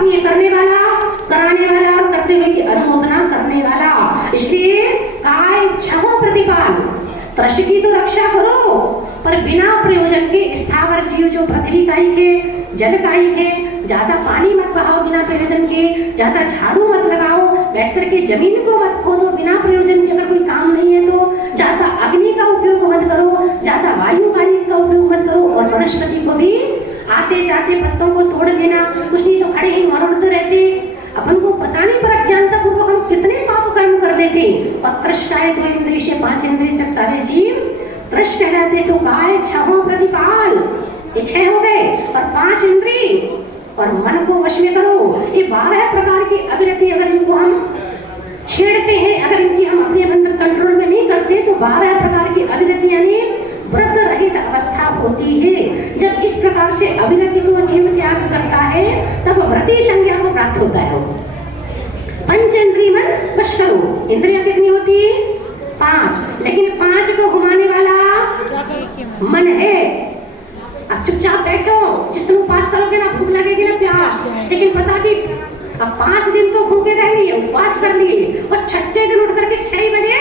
अपनी करने वाला, कराने वाला और करते हुए की अनुमोदना करने वाला। इसलिए काय क्षमा प्रतिपाल, कृषि की तो रक्षा करो पर बिना प्रयोजन के स्थावर जीव जो पृथ्वी का ही है, जल का ही है, ज्यादा पानी मत बहाओ बिना प्रयोजन के, ज्यादा झाड़ू मत लगाओ, बैठ करके जमीन को मत खोदो बिना प्रयोजन के, अगर कोई काम नहीं है तो ज्यादा अग्नि का उपयोग मत करो, ज्यादा वायु का उपयोग मत करो। और वनस्पति को भी आते जाते पत्तों को तोड़ देना, कुछ नहीं तो खड़े ही मरोड़ते रहते। अपन को पता नहीं पर अज्ञानता पूर्वक हम कितने पाप कर्म कर देते। और कृष्णाय तो इंद्रिय से 5 इंद्रिय तक सारे जीव कृष्ण कहलाते। तो काय क्षमा प्रतिपाल, ये 6 हो गए, और 5 इंद्रिय और मन को वश में करो। ये 12 प्रकार की अभिरति अगर इनको हम छेड़ते हैं, अगर इनकी हम अपने अंदर कंट्रोल में नहीं करते तो 12 प्रकार की अभिरति यानी व्रत रहित अवस्था होती है। जब इस प्रकार से अभिरति को जीव त्याग करता है तब व्रति संज्ञा को प्राप्त होता है। पंच इंद्रिय मन वश करो। इंद्रियां कितनी होती है? 5, लेकिन 5 को घुमाने वाला मन है। अब चुपचाप बैठो, जिस दिन उपवास करोगे ना भूख लगेगी ना प्यास, लेकिन पता कि अब 5 दिन तो भूखे रह लिए, उपवास कर लिए, और 6ठे दिन उठ करके 6 बजे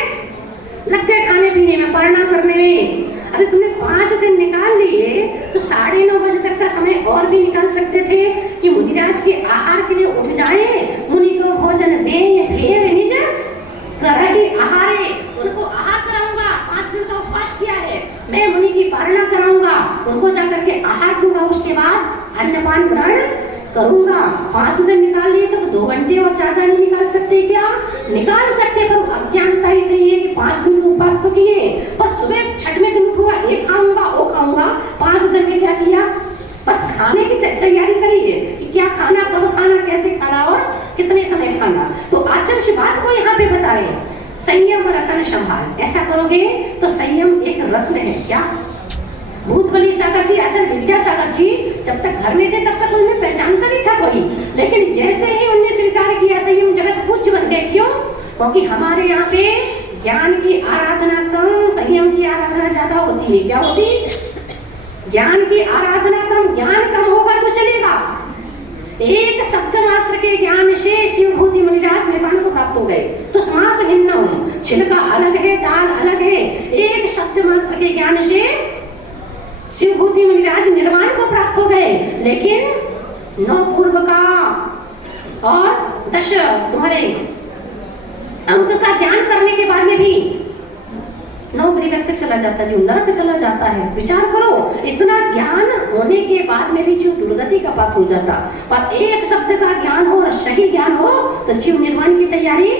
लग गए खाने पीने में, पारणा करने में। अरे तुमने 5 दिन निकाल लिए तो 9:30 बजे तक का समय और भी निकाल सकते थे कि मुनिराज के आहार के लिए उठ जाए, मुनि को भोजन दें, फिर निज करहि आहारे, उनको आहार कराऊंगा। 5 दिन तो उपवास किया है, मैं मुनि की पारणा कराऊंगा, उनको जाकर के आहार दूंगा, उसके बाद अन्नपान ग्रहण करूंगा। 5 दिन निकाल लिए तो 2 घंटे और ज्यादा नहीं निकाल सकते क्या? निकाल सकते, पर अज्ञानता इतनी है कि 5 दिन को उपवास तो किए, पर सुबह 6वें दिन उठूंगा, ये खाऊंगा वो खाऊंगा। 5 दिन में क्या किया? बस खाने की तैयारी करी है कि क्या खाना, कब खाना, कैसे खाना और कितने समय खाना। तो आचर्य बात को यहाँ पे बता रहे हैं, संयम रतन संभाल। ऐसा करोगे तो संयम एक रत्न है। क्या भूतबली सागर जी, आचार्य विद्यासागर जी जब तक घर में थे तब तक उन्हें पहचानता नहीं था कोई, लेकिन जैसे ही उन्हें स्वीकार किया संयम जगत पूज्य बन गए। क्यों? क्योंकि हमारे यहाँ पे ज्ञान की आराधना कम, संयम की आराधना ज्यादा होती है। क्या होती? ज्ञान की आराधना कम, ज्ञान कम होगा तो चलेगा। एक शब्द मात्र के ज्ञान से शिवभूति मुनिराज निर्वाण को प्राप्त हो गए। तो समास भिन्न, छिलका अलग है, दाल अलग है। एक शब्द मात्र के ज्ञान से शिवभूति मुनिराज निर्वाण को प्राप्त हो गए, लेकिन 9 पूर्व का और 10 तुम्हारे अंक का ज्ञान करने के बाद में भी 9 गृह तक चला जाता है, जो नरक चला जाता है। विचार करो, इतना ज्ञान होने के बाद में भी जीव दुर्गति का पात्र हो जाता। पर एक शब्द का ज्ञान हो और सही ज्ञान हो तो जीव निर्वाण की तैयारी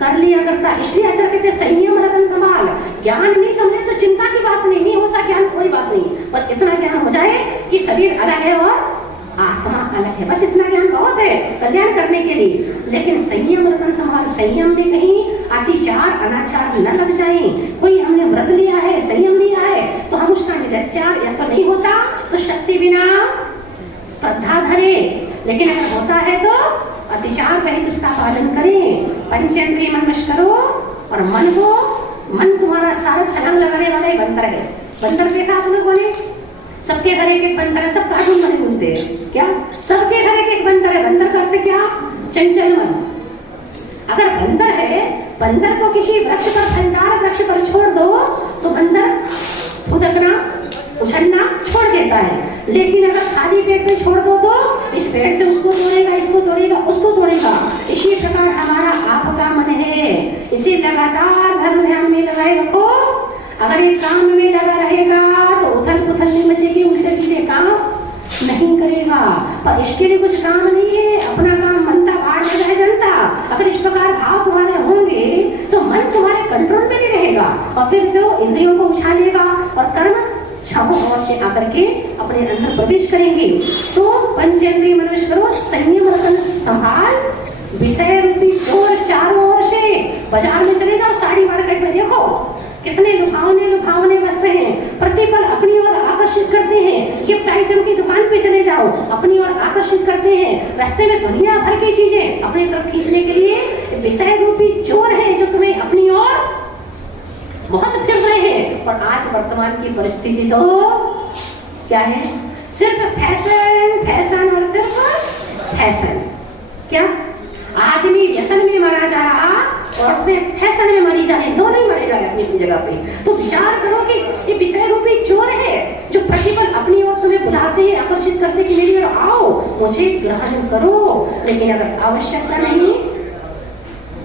कर लिया करता। इसलिए आचार्य कहते संयम रतन संभाल। ज्ञान नहीं समझे तो चिंता की बात नहीं होता ज्ञान, कोई बात नहीं, पर इतना ज्ञान हो जाए कि शरीर अलग है और आत्मा अलग है, बस इतना ज्ञान बहुत है कल्याण करने के लिए। लेकिन संयम रतन संभाल, संयम में कहीं अतिचार अनाचार न लग जाए। कोई हमने व्रत लिया है, संयम लिया है, तो हम उसका निरचार या तो नहीं होता तो शक्ति बिना श्रद्धा धरे, लेकिन अगर होता है तो अतिचार रहित उसका पालन करें। पंचेंद्रिय मन वश करो, और मन तुम्हारा सारा छलांग लगाने वाला ही बंदर है। बंदर देखा आप लोगों ने? सबके घर एक बंदर है, सब कार्टून बने घूमते हैं। क्या? सबके घर एक बंदर है। बंदर करते क्या? चंचल मन। अगर बंदर है, बंदर को किसी वृक्ष पर, फलदार वृक्ष पर छोड़ दो तो बंदर फुदकना उछलना छोड़ देता है, लेकिन अगर खाली पेट में छोड़ दो तो इस पेड़ से उसको तोड़ेगा, इसको तोड़ेगा, उसको तोड़ेगा। इसी प्रकार हमारा आपका मन है, इसे लगातार धर्म ध्यान में लगाए रखो। अगर ये काम में लगा रहेगा तो उथल पुथल नहीं मचेगी, उल्टे सीधे काम नहीं करेगा। पर इसके लिए कुछ काम नहीं है, अपना काम मनता भाड़ में रह जनता। अगर इस प्रकार भाव तुम्हारे होंगे तो मन तुम्हारे कंट्रोल में नहीं रहेगा, और फिर तो इंद्रियों को उछालेगा और कर्म छहों ओर से आकर के अपने अंदर प्रवेश करेंगे। तो पंचेंद्रिय मन वश करो, संयम रतन संभाल। विषय रूपी चोर चारों ओर से, बाजार में चले जाओ, साड़ी मार्केट में देखो कितने लुभावने वस्त्र हैं, प्रतिपल अपनी ओर आकर्षित करते हैं। गिफ्ट आइटम की दुकान पे चले जाओ, अपनी ओर आकर्षित करते हैं। रास्ते में दुनिया भर की चीजें अपनी तरफ खींचने के लिए विषय रूपी चोर है जो तुम्हें अपनी ओर बहुत फिर रहे हैं। और आज वर्तमान की परिस्थिति तो क्या है? सिर्फ फैशन और सिर्फ फैशन। क्या आदमी व्यसन में मरा जा रहा और अपने फैशन में मरी जा रही, दोनों ही मरे जा रहे अपनी अपनी जगह पे। तो विचार करो कि ये विषय रूपी चोर है जो प्रतिपल अपनी ओर तुम्हें बुलाते हैं, आकर्षित करते कि मेरी ओर आओ, मुझे ग्रहण करो। लेकिन अगर आवश्यकता नहीं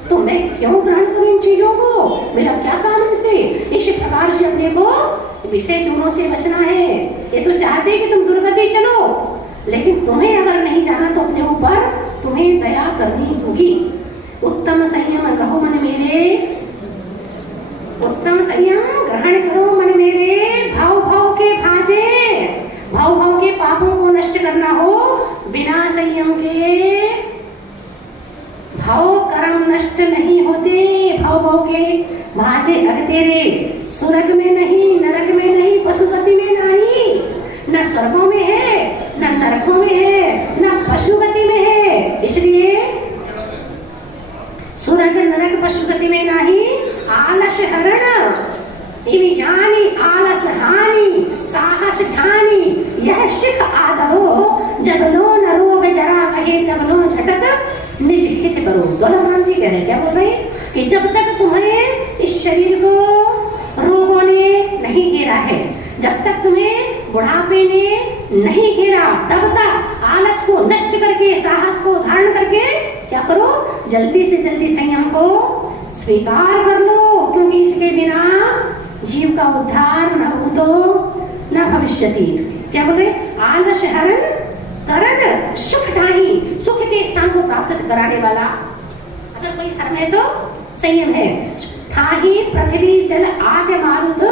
तो मैं क्यों ग्रहण करूं इन चीजों को, मेरा क्या काम इनसे। इस प्रकार से अपने को विषय चोरों से बचना है। ये तो चाहते हैं कि तुम दुर्गति चलो, लेकिन तुम्हें अगर नहीं जाना तो अपने ऊपर तुम्हें दया करनी होगी। उत्तम संयम कहो मन मेरे, उत्तम संयम ग्रहण करो मन मेरे। भाव भाव के भाजे, भाव भाव के पापों को नष्ट करना हो बिना संयम के भाव कर्म नष्ट नहीं होते। भाव भाव के भाजे अग तेरे, स्वर्ग में नहीं, नरक में नहीं, पशुगति में नहीं, न स्वर्गों में है, न नरकों में है, न पशुगति में है। इसलिए स्वर्ग नरक पशुगति में नहीं। आलस हरण इविजानी आलस हानि साहस ध्यानी यह शिख आदरो। जब लो न रोग जरा कहे तब लो झटक निज हित करो। गौरव जी कह रहे क्या बोल रहे हैं कि जब तक तुम्हें इस शरीर को रोगों ने नहीं घेरा है, जब तक तुम्हें बुढ़ापे ने नहीं घेरा, तब तक आलस को नष्ट करके साहस को धारण करके क्या करो, जल्दी से जल्दी संयम को स्वीकार कर लो। क्योंकि इसके बिना जीव का उद्धार न भूतो न भविष्यति। क्या बोल रहे, आलस हरण करण सुख ढाही, सुख के स्थान को प्राप्त कराने वाला अगर कोई धर्म है तो संयम है। ठाही पृथ्वी जल आद्य मारुत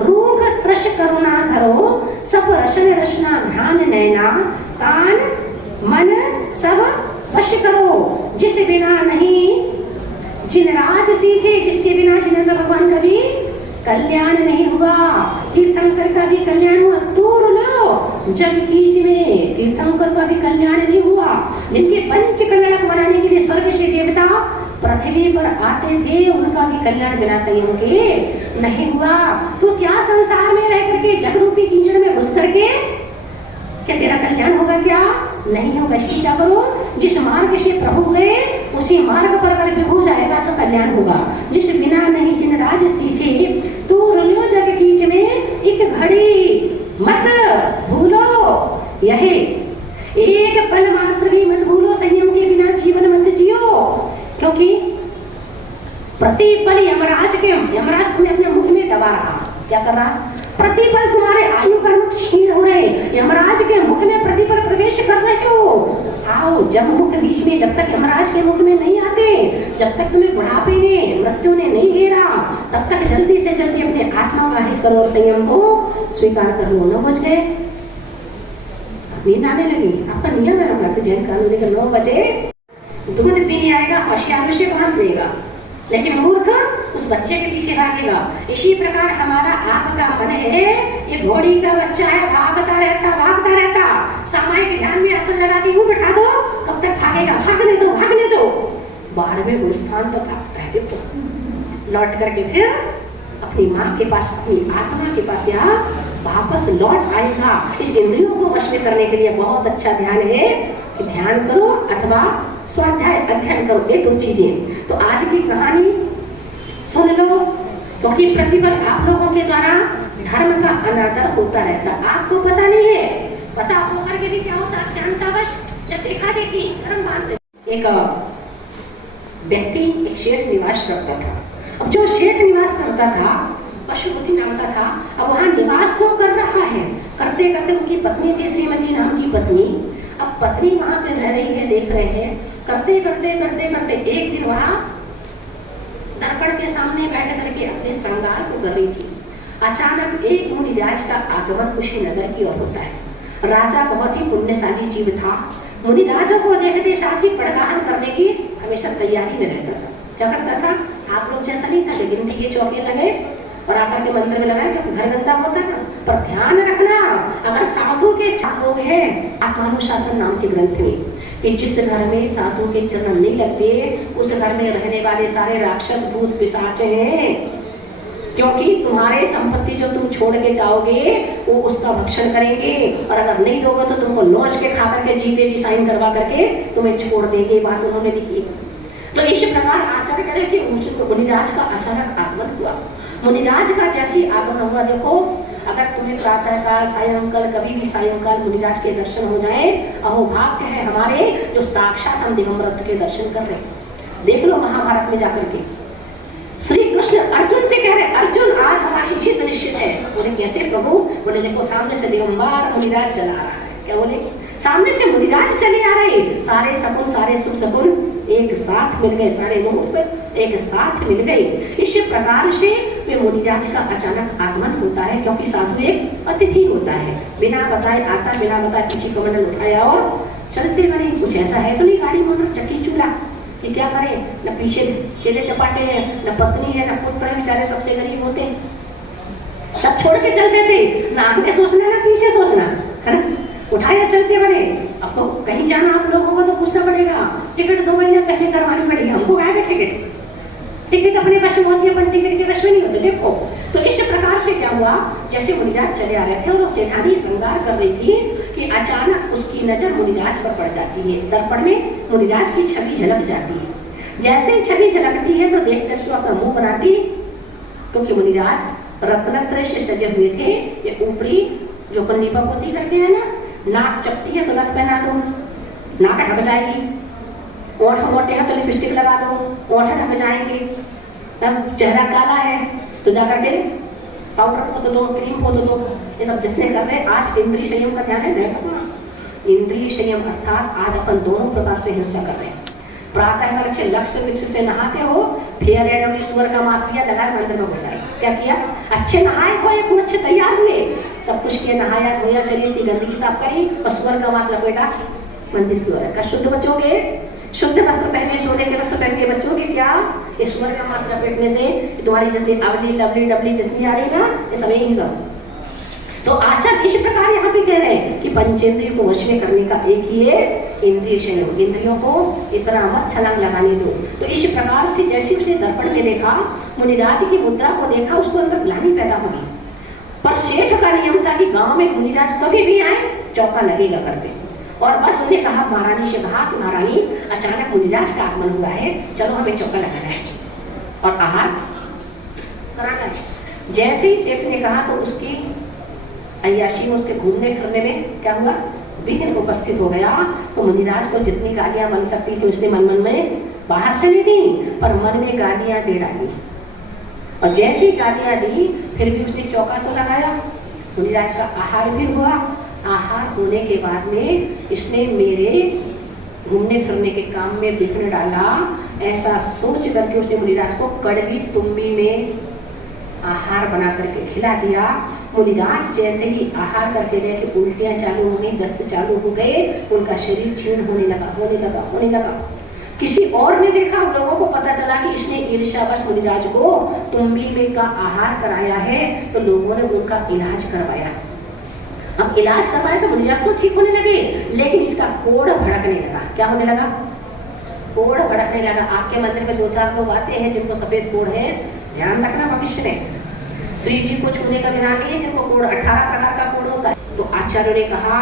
रूख त्रश करुणा धरो। सब रसन रचना ध्यान नैना कान मन सब वश करो। जिस बिना नहीं जिनराज सींचे, जिसके बिना जिनेंद्र भगवान का भी कल्याण नहीं हुआ। तीर्थंकर का भी कल्याण हुआ, दूर लो जग कीज में तीर्थंकर का भी कल्याण नहीं हुआ। जिनके पंच कल्याण बनाने के लिए स्वर्ग से देवता पृथ्वी पर आते थे, उनका भी कल्याण बिना संयम के नहीं हुआ। तो क्या संसार में रह करके जग रूपी कीचड़ में घुस करके क्या तेरा कल्याण होगा? क्या नहीं होगा। इसलिए क्या करो, जिस मार्ग से प्रभु गए उसी मार्ग पर अगर विभू जाएगा तो कल्याण होगा। जिस बिना नहीं जिन राज सींचे तू रुलियो जग कीच में एक घड़ी मत भूलो। यही एक पल मात्र भी मत भूलो, संयम के बिना जीवन मत जियो। क्योंकि प्रतिपल यमराज तुम्हें अपने मुख में दबा रहा, क्या कर रहा, प्रतिपल तुम्हारे आयु कर्म छीन हो रहे, यमराज के मुख में प्रतिपल प्रवेश कर रहे हो। आओ जब मुख बीच में, जब तक यमराज के मुख में नहीं आते, जब तक तुम्हें बुढ़ापे ने मृत्यु ने नहीं घेरा, तब तक जल्दी से जल्दी अपने आत्मा बाहिर करो और संयम को स्वीकार कर लो। 9 बज गए, नींद आने लगी। आपका नियम है ना जैन कानून लेकर 9 बजे दूध पीने आएगा, होशियार उसे बांध देगा, लेकिन मूर्ख उस बच्चे के पीछे भागेगा। इसी प्रकार हमारा आपका मन है, ये घोड़ी का बच्चा है, भागता रहता। सामायिक ध्यान में असर लगा के यूं बैठा दो, कब तक भागेगा? भागने दो। 12वें गुणस्थान तो भागता है, देखो लौट करके फिर अपनी माँ के पास, अपनी आत्मा के पास यहाँ वापस लौट आएगा। इस इंद्रियों को वश में करने के लिए बहुत अच्छा ध्यान है कि ध्यान करो अथवा स्वाध्याय अध्ययन करो, ये 2 चीजें। तो आज की कहानी सुन लो, क्योंकि प्रतिपल आप लोगों के द्वारा धर्म का अनादर होता रहता। आपको पता नहीं है, पता होकर के भी क्या होता, अज्ञानतावश जब देखा देखी कर्म बांधते। एक व्यक्ति एक शेठ निवास करता था। अब जो शेठ निवास करता था पशुपति नाम का था, अब वहाँ निवास तो कर रहा है, करते करते उनकी पत्नी थी श्रीमती नाम की पत्नी। अब पत्नी वहाँ पे रह रही है, देख रहे हैं, करते करते एक दिन वहाँ दर्पण के सामने बैठ करके अपने श्रृंगार को कर रही थी। अचानक एक मुनिराज का आगमन उसी नगर की ओर होता है। राजा बहुत ही पुण्यशाली जीव था। मुनिराजों को देखते साथ ही पड़गाहन करने की हमेशा तैयारी में रहता था। क्या करता था, आप लोग जैसा नहीं था, लेकिन के चौके लगे और आकर के मंदिर में लगाए, घर गंदा होता ना। पर ध्यान रखना, अगर साधु के 4 लोग हैं आत्मानुशासन नाम के ग्रंथ में, कि जिस घर में साधु के चरण नहीं लगते उस घर में रहने वाले सारे राक्षस भूत पिशाच हैं। क्योंकि तुम्हारे संपत्ति जो तुम छोड़ के जाओगे वो उसका भक्षण करेंगे, और अगर नहीं दोगे तो तुमको नोच के खा करके जीते जी साइन करवा करके तुम्हें छोड़ देंगे। बात उन्होंने लिखी। तो इस प्रकार आचार्य करें कि मुनिराज का अचानक आगमन हुआ। मुनिराज का जैसे आगमन हुआ, देखो अगर तुम्हें प्रातःकाल सायंकाल कभी भी सायंकाल मुनिराज के दर्शन हो जाए, अहो भाग्य है हमारे जो साक्षात हम दिगंबर के दर्शन कर रहे हैं। देख लो महाभारत में जाकर के श्री कृष्ण अर्जुन से कह रहे, अर्जुन आज हमारी जीत निश्चित है। बोले कैसे प्रभु? बोले देखो सामने से दिगंबर मुनिराज चला आ रहा है। क्या बोले? सामने से मुनिराज चले आ रहे, सारे सकुन सारे शुभ सकुन एक साथ मिल गए, सारे लोग एक साथ मिल गए। इस प्रकार से वे मुनिराज का अचानक आगमन होता है, क्योंकि साधु एक अतिथि होता है, बिना बताए आता, बिना बताए किसी कमंडल उठाया और चलते बने। कुछ ऐसा है तो नहीं गाड़ी मोटर चक्की चूल्हा कि क्या करें, न पीछे चेले चपाटे हैं, न पत्नी है, न पुत्र है, बेचारे सबसे गरीब होते, सब छोड़ के चलते थे, ना आगे सोचना ना पीछे सोचना, है ना, उठाया चलते बने। अब तो कहीं जाना आप लोगों को तो पूछना पड़ेगा, टिकट 2 महीने पहले करवानी पड़ेगी, हमको क्या टिकट, टिकट अपने पास में होती है, अपन टिकट के वश में नहीं होते। देखो तो इस प्रकार से क्या हुआ, जैसे मुनिराज चले आ रहे थे और वो सेठानी श्रृंगार कर रही थी कि अचानक उसकी नजर मुनिराज पर पड़ जाती है। दर्पण में मुनिराज की छवि झलक जाती है। जैसे ही छवि झलकती है तो देख करके अपना मुंह बनाती, क्योंकि मुनिराज रत्नत्रय से सजे हुए थे। ये ऊपरी जो कन्नीपा पोती करते हैं ना, नाक चपटी है तो नथ पहना दो, नाक ढक जाएगी, ओठ मोटे हैं तो लिपस्टिक लगा दो, ओठ ढक जाएंगे। तब चेहरा काला है तो जाकर के पाउडर पोत दो, क्रीम पोत दो, ये सब जितने कर रहे। आज इंद्रिय संयम का ध्यान है, इंद्रिय संयम अर्थात आज अपन दोनों प्रकार से हिंसा कर रहे हैं। प्रातः काल अच्छे लक्ष्य विक्ष से नहाते हो, फेयर एंड लवली सुअर का मांस लिया, लगा मंदिर में घुसाए। क्या किया? अच्छे नहाए हो, एक अच्छे तैयार हुए, सब कुछ किया, नहाया धोया, शरीर की गंदगी साफ करी और सुअर का मांस लपेटा मंदिर की ओर। का शुद्ध बचोगे, शुद्ध वस्त्र पहने, सोने के वस्त्र पहन के बचोगे क्या? इस सुअर का मांस लपेटने से तुम्हारी जितनी अवली लवली डबली जितनी आ रही ना, ये सब यही सब। तो आचार्य इस प्रकार यहाँ पे कह रहे हैं कि पंचेंद्रिय को वश में करने का एक ही है इंद्रिय संयम। इंद्रियों को इतना मत छलांग लगाने दो। तो इस प्रकार से जैसे उसने दर्पण में देखा, मुनिराज की मुद्रा को देखा, उसको अंदर ग्लानि पैदा होगी। पर सेठ का नियम था कि गांव में मुनिराज कभी भी आए चौका लगेगा करते। और बस उन्हें कहा, महारानी से कहा कि महारानी अचानक मुनिराज का आगमन हुआ है, चलो हमें चौका लगाना है और आहार कराना है। जैसे ही सेठ ने कहा तो उसकी अय्याशी में, उसके घूमने फिरने में क्या हुआ, विघ्न उपस्थित हो गया। तो मुनिराज को जितनी गालियां बन सकती थी उसने मन मन में बाहर से नहीं दी, पर मन में गालियां दे डाली। और जैसी गालियां दी फिर भी उसने चौका तो लगाया। मुनिराज का आहार भी हुआ। आहार होने के बाद में इसने मेरे घूमने फिरने के काम में विघ्न डाला, ऐसा सोच करके उसने मुनिराज को कड़वी तुम्बी में आहार बना करके खिला दिया। मुनिराज जैसे ही आहार करके गए कि उल्टियां चालू हो गई, दस्त चालू हो गए, उनका शरीर क्षीण होने लगा। किसी और ने देखा, उन लोगों को पता चला कि इसने ईर्ष्यावश मुनिराज को तुम्बी में का आहार कराया है, तो लोगों ने उनका इलाज करवाया। अब इलाज करवाया तो मुनिराज तो ठीक होने लगे, लेकिन इसका कोढ़ भड़कने लगा। क्या होने लगा? कोढ़ भड़कने लगा। आपके मंदिर में 2-4 लोग आते हैं जिनको सफेद कोढ़ है, ध्यान रखना भविष्य में श्री जी को छूने का विधान नहीं है, जिनको कोढ़ 18 प्रकार का कोढ़ होता है। तो आचार्य ने कहा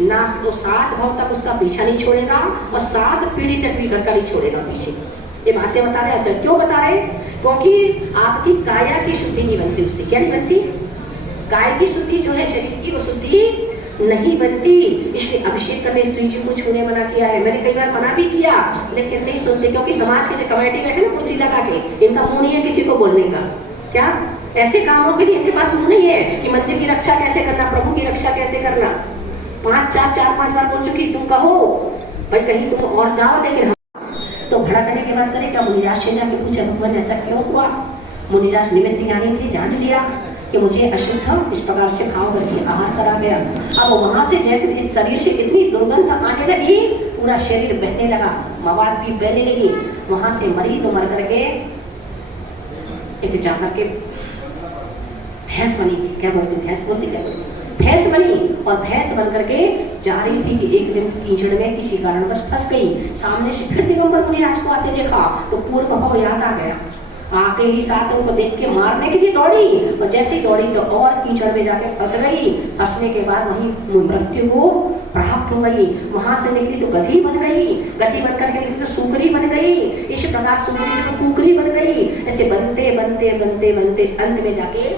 ना, तो 7 भाव तक उसका पीछा नहीं छोड़ेगा और 7 पीढ़ी तक भी घर का नहीं छोड़ेगा पीछे। ये बातें बता रहे आचार्य। क्यों बता रहे? क्योंकि आपकी काया की शुद्धि नहीं बनती उससे। क्या नहीं बनती? काय की शुद्धि जो है, शरीर की, वो शुद्धि नहीं बनती। इसलिए अभिषेक करने श्री जी को छूने मना किया है। मैंने कई बार मना भी किया, लेकिन नहीं सुनते, क्योंकि समाज के जो कमेटी बैठे ना कुर्सी लगा के, इनका मुंह नहीं है किसी को बोलने का। क्या ऐसे कामों के लिए इनके पास मुंह नहीं है कि मंदिर की रक्षा कैसे करना, प्रभु की रक्षा कैसे करना। 4-5 बार बोल चुकी, तुम कहो भाई कहीं तुम और जाओ, लेकिन तो भड़कने के बाद करेगा। मुनिराज से जाके पूछा, भगवान ऐसा क्यों हुआ? मुनिराज निमित्त ज्ञानी थे, जान लिया कि मुझे अशुद्ध इस प्रकार से खाओ करके आहार करा गया। अब वहां से जैसे शरीर से इतनी दुर्गंध आने लगी, पूरा शरीर बहने लगा, मवाद भी बहने लगी। वहां से मरी तो मर करके एक जाकर के भैंस बनी। क्या बोलते हैं? भैंस बोलती क्या? भैंस बनी और भैंस बन करके जा रही थी कि एक दिन कीचड़ में किसी कारणवश फंस गई। सामने से फिर दिगंबर मुनिराज को आते देखा तो पूर्व भाव याद आ गया। आके ही सातों को देख के मारने के लिए दौड़ी, और जैसे ही दौड़ी तो और कीचड़ में जाके फंस गई। फंसने के बाद वहीं मृत्यु को प्राप्त हो गई। वहां से निकली तो गधी बन गई, गधी बनकर के निकली तो सूकरी बन गई, इस प्रकार सूकरी से तो कुकरी बन गई। ऐसे बनते बनते बनते बनते अंत में जाके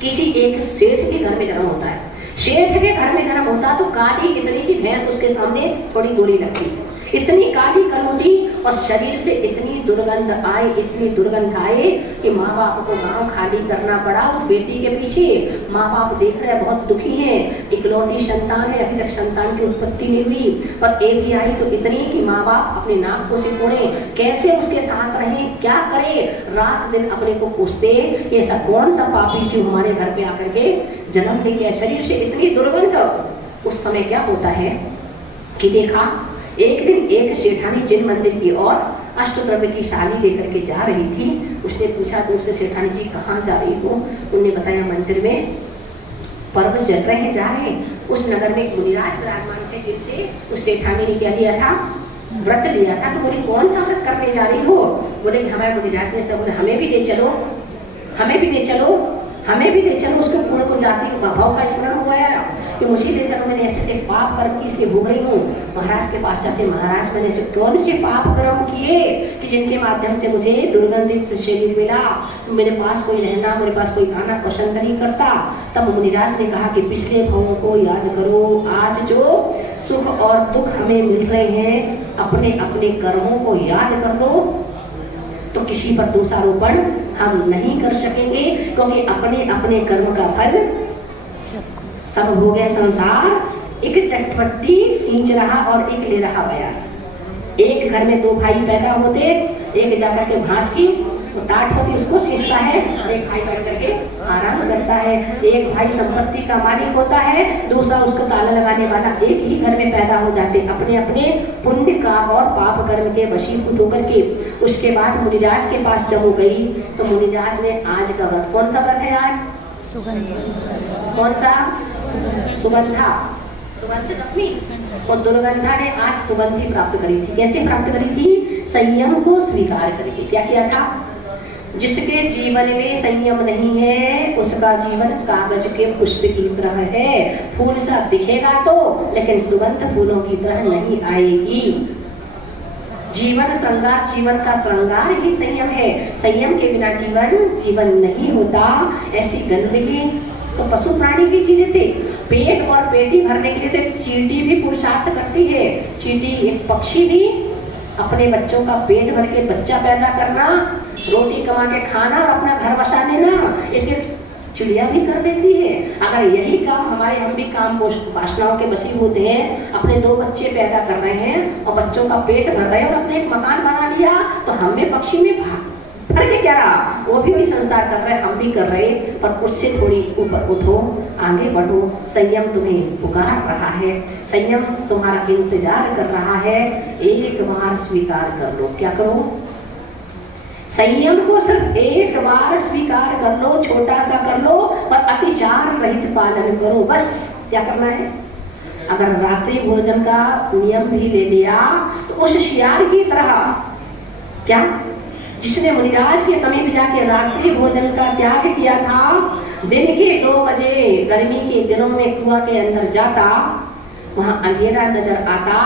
किसी एक सेठ के घर में जन्म होता है। सेठ के घर में जन्म होता तो काली इतनी की भैंस उसके सामने थोड़ी गोरी लगती, इतनी काली कलूटी, और शरीर से इतनी दुर्गंध आए, इतनी दुर्गंध आए कि माँ बाप को गांव खाली करना पड़ा उस बेटी के पीछे। माँ बाप देख रहे बहुत दुखी हैं, इकलौती संतान है, अभी तक संतान की उत्पत्ति नहीं हुई, पर एक भी आई तो इतनी कि माँ बाप अपने नाक को से फोड़े, कैसे उसके साथ रहे, क्या करे, रात दिन अपने को पूछते ये ऐसा कौन सा पापी जो हमारे घर पे आकर के जन्म ले गया, शरीर से इतनी दुर्गंध। उस समय क्या होता है कि देखा एक दिन एक सेठानी जिन मंदिर की ओर अष्टद्रव्य की साली लेकर के जा रही थी। उसने पूछा तुमसे सेठानी जी कहाँ जा रही हो? उन्होंने बताया मंदिर में पर्व चल रहे हैं, जा रहे हैं। उस नगर में एक मुनिराज विराजमान थे जिनसे उस सेठानी ने क्या लिया था, व्रत लिया था। तो बोली कौन सा व्रत करने जा रही हो? बोले हमारे मुनिराज ने बोले हमें भी ले चलो, हमें भी ले चलो, हमें भी ले चलो। उसके पूर्व जाति के भाव का स्मरण हुआ कि मुझे ले चलो, मैंने ऐसे से पाप कर्म की इसलिए भोग रही हूँ। महाराज के पास जाते, महाराज मैंने ऐसे कौन से पाप कर्म किए कि जिनके माध्यम से मुझे दुर्गंधित शरीर मिला, मेरे पास कोई रहना, मेरे पास कोई आना पसंद नहीं करता। तब मुनिराज ने कहा कि पिछले भावों को याद करो, आज जो सुख और दुख हमें मिल रहे हैं अपने अपने कर्मों को याद कर लो, तो किसी पर दोषारोपण हम नहीं कर सकेंगे, क्योंकि अपने अपने कर्म का फल सब हो गए संसार एक चटपटी सींच रहा और एक ले रहा बयान। एक घर में दो भाई पैदा होते, एक जाकर के घास की टाट होती उसको सींचता है, और एक भाई बैठ करके आराम करता है। एक भाई संपत्ति का मालिक होता है, दूसरा उसको ताला लगाने वाला। एक ही घर में पैदा हो जाते, अपने अपने पुण्य का और पाप कर्म के वशीभूत होकर के। उसके बाद मुनिराज के पास जब वो गई तो मुनिराज ने आज का व्रत, कौन सा व्रत है आज? कौन सा? सुगंधा, सुगंध दशमी। और दुर्गंधा ने आज सुगंधी प्राप्त करी थी। कैसे प्राप्त करी थी? संयम को स्वीकार करके। क्या किया था? जिसके जीवन में संयम नहीं है उसका जीवन कागज के पुष्प की तरह है, फूल सा दिखेगा तो, लेकिन सुगंध फूलों की तरह नहीं आएगी। जीवन श्रृंगार, जीवन का श्रृंगार ही संयम है। संयम के बिना जीवन नहीं होता। ऐसी गंदगी तो पशु प्राणी भी जी लेते। पेट और पेटी भरने के लिए तो चींटी भी पुरुषार्थ करती है। चींटी एक पक्षी भी अपने बच्चों का पेट भर के बच्चा पैदा करना, रोटी कमा के खाना और अपना घर बसा लेना, ये चिड़िया भी कर देती है। अगर यही काम हमारे, हम भी काम वासनाओं के वशीभूत हैं, अपने दो बच्चे पैदा कर रहे हैं और बच्चों का पेट भर रहे हैं और अपने एक मकान बना लिया, तो हम में पक्षी में फर्क क्या रहा? वो भी वही संसार कर रहे हैं, हम भी कर रहे, पर उससे थोड़ी ऊपर उठो, आगे बढ़ो। संयम तुम्हें पुकार रहा है, संयम तुम्हारा इंतजार कर रहा है। एक बार स्वीकार कर लो। क्या करो? संयम को सिर्फ एक बार स्वीकार कर लो, छोटा सा कर लो और अतिचार रहित पालन करो। बस क्या करना है? अगर रात्रि भोजन का नियम भी ले लिया तो उस शियार की तरह, क्या जिसने मुनिराज के समीप जाके रात्रि भोजन का त्याग किया था, दिन के 2 बजे गर्मी के दिनों में कुआं के अंदर जाता, वहां अंधेरा नजर आता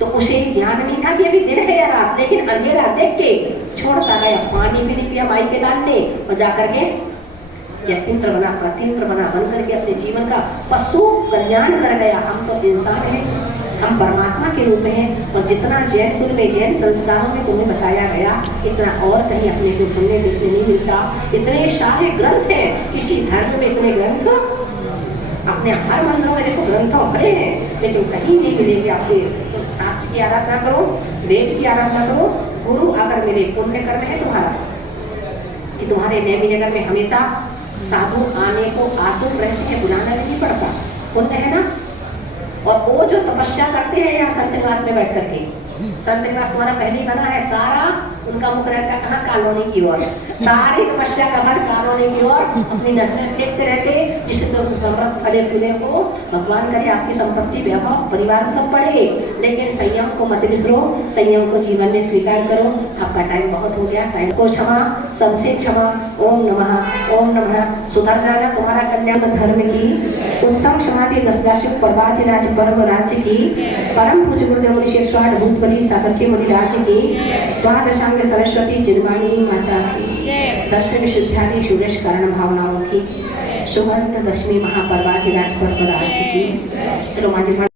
तो उसे ज्ञान नहीं था कि अभी दिन है या रात, लेकिन अंधेरा देख के छोड़ता गया। पानी भी नहीं पिया माई के लाल ने, और जाकर के यतीन्द्र बना, प्रतीन्द्र बना, बन करके अपने जीवन का पशु कल्याण कर गया। हम तो इंसान हैं, हम परमात्मा के रूप में हैं। और जितना जैन कुल में, जैन संस्थानों में तुम्हें बताया गया, इतना और कहीं अपने को सुनने देखने नहीं मिलता। इतने सारे ग्रंथ हैं, किसी धर्म में इतने ग्रंथ अपने हर मंदिरों में देखो ग्रंथों भरे हैं, लेकिन कहीं नहीं मिलेंगे। आपके शास्त्र की आराधना करो, वेद की आराधना करो, गुरु अगर मिले, पुण्य कर्म है तुम्हारा कि तुम्हारे नैमी नगर में हमेशा साधु आने को आतुर रहते हैं, बुलाना नहीं पड़ता, पुण्य है ना। और वो जो तपस्या करते हैं यहाँ संतनिवास में बैठ करके, संतनिवास तुम्हारा पहले ही बना है, सारा उनका मुख रहता कहाँ कॉलोनी की ओर, सारी तपस्या का फल कॉलोनी की ओर अपनी नजरें फेंकते रहते, जिससे तो फले फूले को भगवान करे आपकी संपत्ति वैभव परिवार सब बढ़े। लेकिन संयम को मत बिसरो, संयम को जीवन में स्वीकार करो। आपका टाइम बहुत हो गया, टाइम को क्षमा, सबसे क्षमा। ओम नमः ओम नमः। सुधर जाना, तुम्हारा कल्याण धर्म की उत्तम समाधि 10 वार्षिक पर्वाधिराज पर्व राज्य की परम पूज्य गुरुदेव मुनि शेषवाड़ भूतबली सागरची मुनि राज्य की द्वादशांग सरस्वती जिनवाणी माता की दर्शन शुद्धादि षोडश कारण भावनाओं की सुगंध दशमी महापर्वाधिराज पर्व राज्य की। चलो माझे